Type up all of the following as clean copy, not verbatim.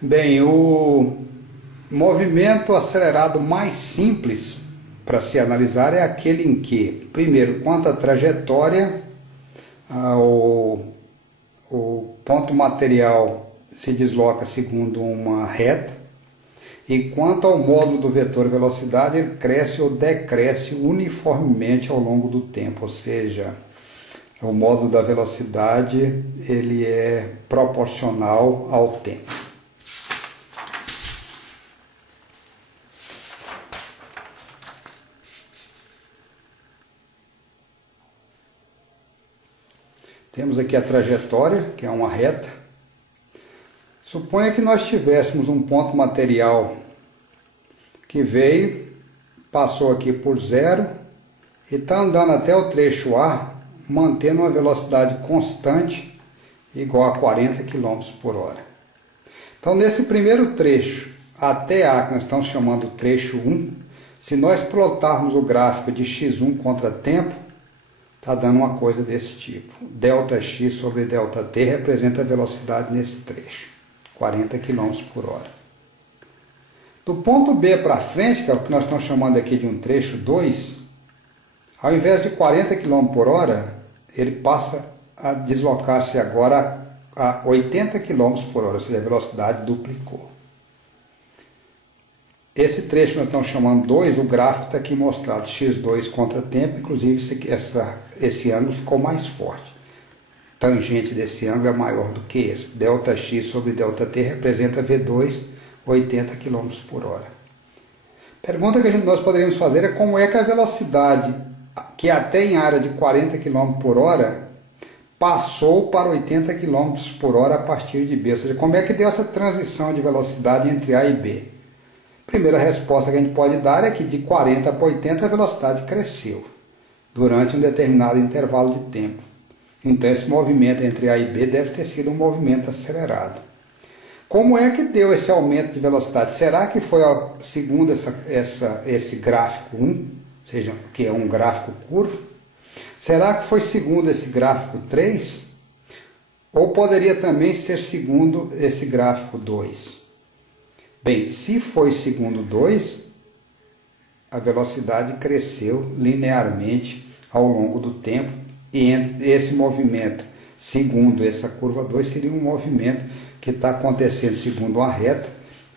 Bem, o movimento acelerado mais simples para se analisar é aquele em que, primeiro, quanto à trajetória, o ponto material se desloca segundo uma reta, e quanto ao módulo do vetor velocidade, ele cresce ou decresce uniformemente ao longo do tempo, ou seja, o módulo da velocidade ele é proporcional ao tempo. Temos aqui a trajetória, que é uma reta. Suponha que nós tivéssemos um ponto material que veio, passou aqui por zero e está andando até o trecho A, mantendo uma velocidade constante igual a 40 km por hora. Então, nesse primeiro trecho até A, que nós estamos chamando de trecho 1, se nós plotarmos o gráfico de x1 contra tempo, está dando uma coisa desse tipo. Δx sobre Δt representa a velocidade nesse trecho, 40 km por hora. Do ponto B para frente, que é o que nós estamos chamando aqui de um trecho 2, ao invés de 40 km por hora, ele passa a deslocar-se agora a 80 km por hora, ou seja, a velocidade duplicou. Esse trecho nós estamos chamando 2, o gráfico está aqui mostrado, x2 contra tempo, inclusive esse ângulo ficou mais forte. Tangente desse ângulo é maior do que esse. Δx sobre Δt representa V2, 80 km por hora. Pergunta que nós poderíamos fazer é como é que a velocidade, que até em área de 40 km por hora, passou para 80 km por hora a partir de B. Ou seja, como é que deu essa transição de velocidade entre A e B? Primeira resposta que a gente pode dar é que de 40 para 80 a velocidade cresceu durante um determinado intervalo de tempo. Então esse movimento entre A e B deve ter sido um movimento acelerado. Como é que deu esse aumento de velocidade? Será que foi segundo esse gráfico 1, ou seja, que é um gráfico curvo? Será que foi segundo esse gráfico 3? Ou poderia também ser segundo esse gráfico 2? Bem, se foi segundo 2, a velocidade cresceu linearmente ao longo do tempo, e esse movimento, segundo essa curva 2, seria um movimento que está acontecendo segundo uma reta,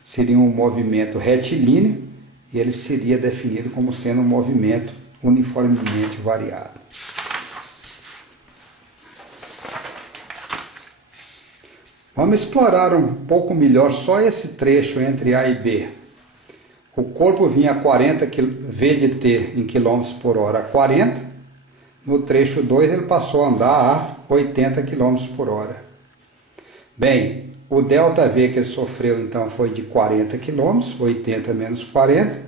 seria um movimento retilíneo, e ele seria definido como sendo um movimento uniformemente variado. Vamos explorar um pouco melhor só esse trecho entre A e B. O corpo vinha a 40 V de T em km por hora a 40. No trecho 2 ele passou a andar a 80 km por hora. Bem, o ΔV que ele sofreu então foi de 40 km, 80 menos 40,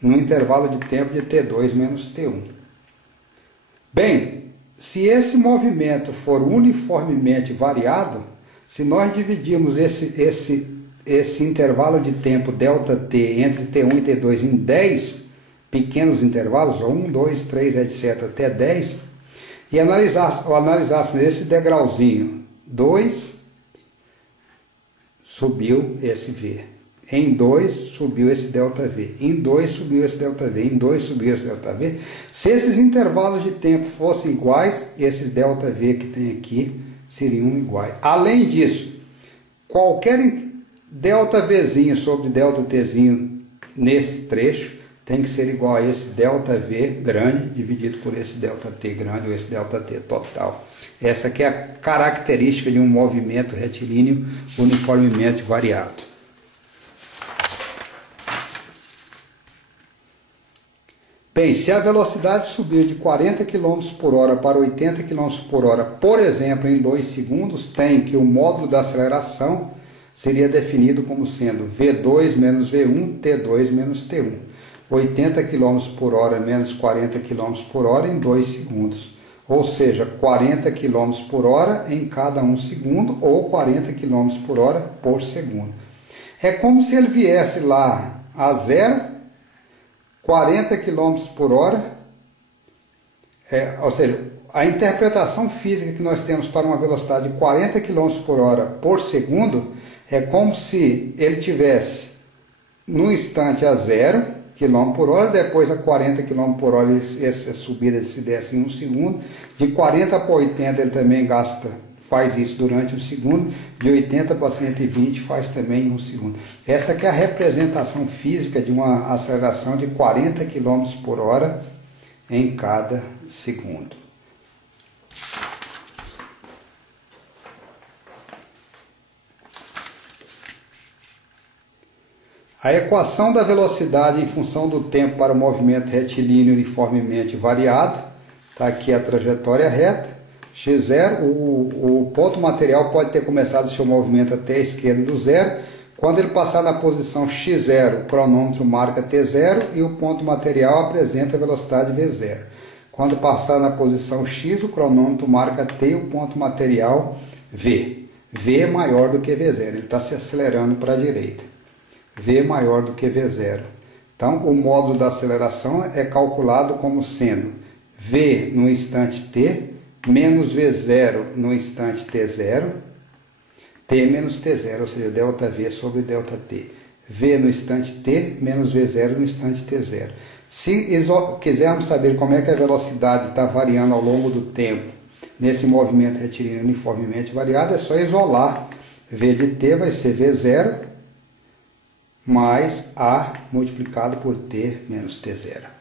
num intervalo de tempo de T2 menos T1. Bem, se esse movimento for uniformemente variado, se nós dividirmos esse intervalo de tempo ΔT entre T1 e T2 em 10 pequenos intervalos, 1, 2, 3, etc., até 10, e analisássemos esse degrauzinho, 2, subiu esse V. Em 2, subiu esse ΔV. Em 2, subiu esse ΔV. Em 2, subiu esse ΔV. Se esses intervalos de tempo fossem iguais, esses ΔV que tem aqui seriam iguais. Além disso, qualquer ΔVzinho sobre ΔTzinho nesse trecho tem que ser igual a esse ΔV grande dividido por esse ΔT grande ou esse ΔT total. Essa que é a característica de um movimento retilíneo uniformemente variado. Bem, se a velocidade subir de 40 km por hora para 80 km por hora, por exemplo, em 2 segundos, tem que o módulo da aceleração seria definido como sendo V2 menos V1, T2 menos T1. 80 km por hora menos 40 km por hora em 2 segundos. Ou seja, 40 km por hora em cada 1 segundo ou 40 km por hora por segundo. É como se ele viesse lá a zero, 40 km por hora, ou seja, a interpretação física que nós temos para uma velocidade de 40 km por hora por segundo É como se ele tivesse no instante a 0 km por hora, depois a 40 km por hora, essa subida se desce em 1 segundo. De 40 para 80 ele também faz isso durante 1 segundo. De 80 para 120 faz também em 1 segundo. Essa aqui é a representação física de uma aceleração de 40 km por hora em cada segundo. A equação da velocidade em função do tempo para o movimento retilíneo uniformemente variado, está aqui a trajetória reta, x0, o ponto material pode ter começado seu movimento até a esquerda do zero. Quando ele passar na posição x0, o cronômetro marca t0 e o ponto material apresenta a velocidade v0. Quando passar na posição x, o cronômetro marca t e o ponto material v. v é maior do que v0, ele está se acelerando para a direita. v maior do que v0. Então, o módulo da aceleração é calculado como sendo v no instante t menos v0 no instante t0, t menos t0, ou seja, ΔV sobre ΔT. v no instante t menos v0 no instante t0. Se quisermos saber como é que a velocidade está variando ao longo do tempo nesse movimento retilíneo uniformemente variado, é só isolar. v de t vai ser v0 mais A multiplicado por T menos T0.